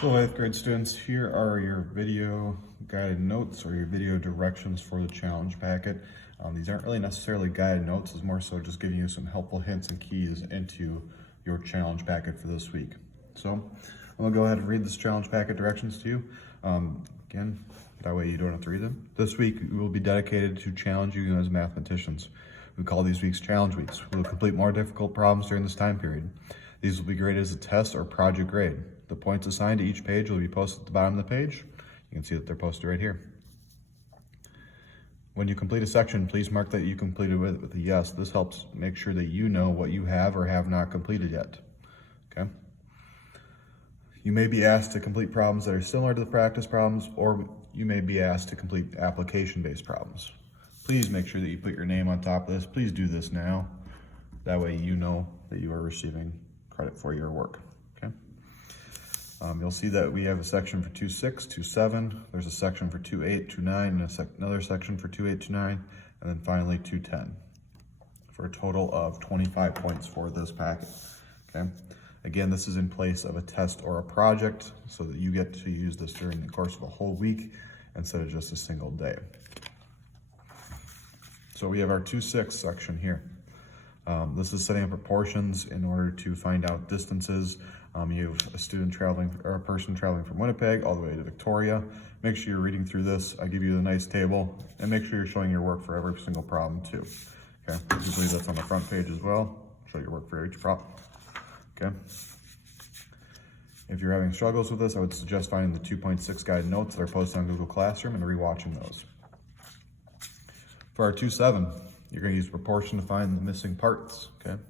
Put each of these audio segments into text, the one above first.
Hello 8th grade students, here are your video guided notes or your video directions for the challenge packet. These aren't really necessarily guided notes, it's more so just giving you some helpful hints and keys into your challenge packet for this week. So I'm gonna go ahead and read this challenge packet directions to you. Again, that way you don't have to read them. This week we will be dedicated to challenge you as mathematicians. We call these weeks challenge weeks. We will complete more difficult problems during this time period. These will be graded as a test or project grade. The points assigned to each page will be posted at the bottom of the page. You can see that they're posted right here. When you complete a section, please mark that you completed it with a yes. This helps make sure that you know what you have or have not completed yet. Okay. You may be asked to complete problems that are similar to the practice problems, or you may be asked to complete application-based problems. Please make sure that you put your name on top of this. Please do this now. That way you know that you are receiving credit for your work. Okay. You'll see that we have a section for 2.6, 2.7. There's a section for 2.8, 2.9, and another section for 2.8, 2.9, and then finally 2.10 for a total of 25 points for this packet. Okay. Again, this is in place of a test or a project so that you get to use this during the course of a whole week instead of just a single day. So we have our 2.6 section here. This is setting up proportions in order to find out distances. You have a student traveling, or a person traveling from Winnipeg all the way to Victoria. Make sure you're reading through this. I give you the nice table, and make sure you're showing your work for every single problem too. Okay, usually that's on the front page as well. Show your work for each problem. Okay. If you're having struggles with this, I would suggest finding the 2.6 guide notes that are posted on Google Classroom and rewatching those. For our 2.7, you're going to use proportion to find the missing parts. Okay,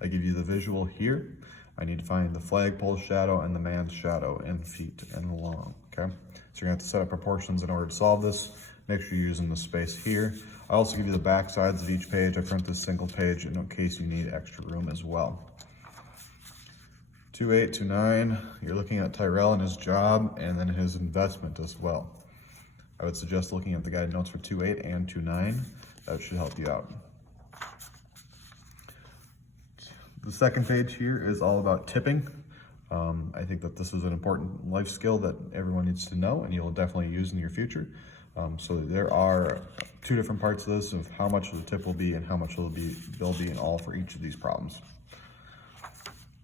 I give you the visual here. I need to find the flagpole shadow and the man's shadow in feet and long. Okay, so you're gonna have to set up proportions in order to solve this. Make sure you're using the space here. I also give you the back sides of each page. I print this single page in case you need extra room as well. 2.8, 2.9, you're looking at Tyrell and his job and then his investment as well. I would suggest looking at the guided notes for 2.8 and 2.9. That should help you out. The second page here is all about tipping. I think that this is an important life skill that everyone needs to know and you'll definitely use in your future. So there are two different parts of this, of how much the tip will be and how much they'll be in all for each of these problems.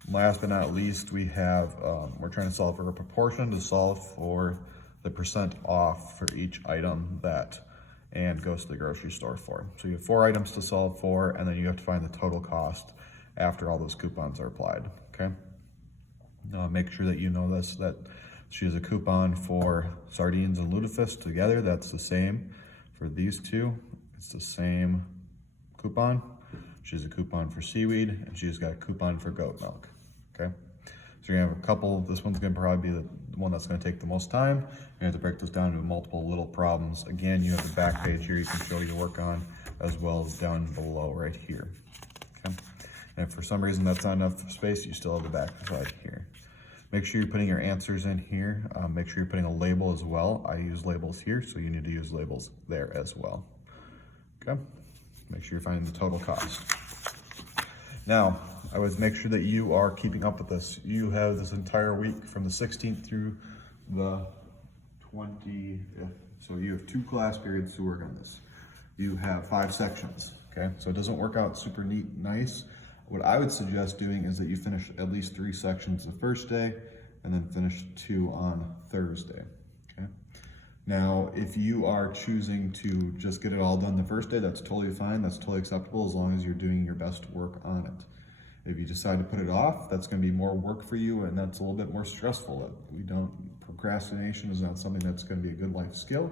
Last but not least, we have, we're trying to solve for a proportion to solve for the percent off for each item that Ann goes to the grocery store for. So you have 4 items to solve for, and then you have to find the total cost after all those coupons are applied, okay? Make sure that you know this, that she has a coupon for sardines and lutefisk together. That's the same for these two. It's the same coupon. She has a coupon for seaweed, and she's got a coupon for goat milk, okay? So you're gonna have a couple. This one's gonna probably be the one that's gonna take the most time. You have to break this down into multiple little problems. Again, you have the back page here you can show your work on, as well as down below right here, okay? And if for some reason that's not enough space, you still have the back side here. Make sure you're putting your answers in here. Make sure you're putting a label as well. I use labels here, so you need to use labels there as well. Okay? Make sure you're finding the total cost. Now, I would make sure that you are keeping up with this. You have this entire week from the 16th through the 20th. So you have 2 class periods to work on this. You have 5 sections, okay? So it doesn't work out super neat and nice. What I would suggest doing is that you finish at least 3 sections the first day and then finish 2 on Thursday, okay? Now, if you are choosing to just get it all done the first day, that's totally fine. That's totally acceptable as long as you're doing your best work on it. If you decide to put it off, that's gonna be more work for you and that's a little bit more stressful. Procrastination is not something that's gonna be a good life skill.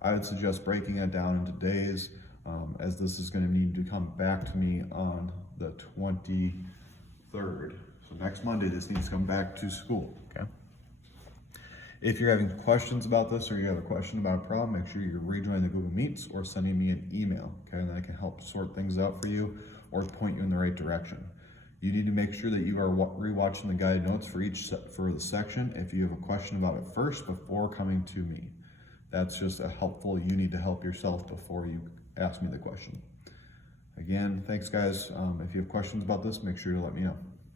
I would suggest breaking it down into days, as this is gonna need to come back to me on the 23rd. So next Monday, this needs to come back to school, okay? If you're having questions about this or you have a question about a problem, make sure you're rejoining the Google Meets or sending me an email, okay? And I can help sort things out for you or point you in the right direction. You need to make sure that you are rewatching the guided notes for the section if you have a question about it first before coming to me. That's just you need to help yourself before you ask me the question. Again, thanks guys. If you have questions about this, make sure to let me know.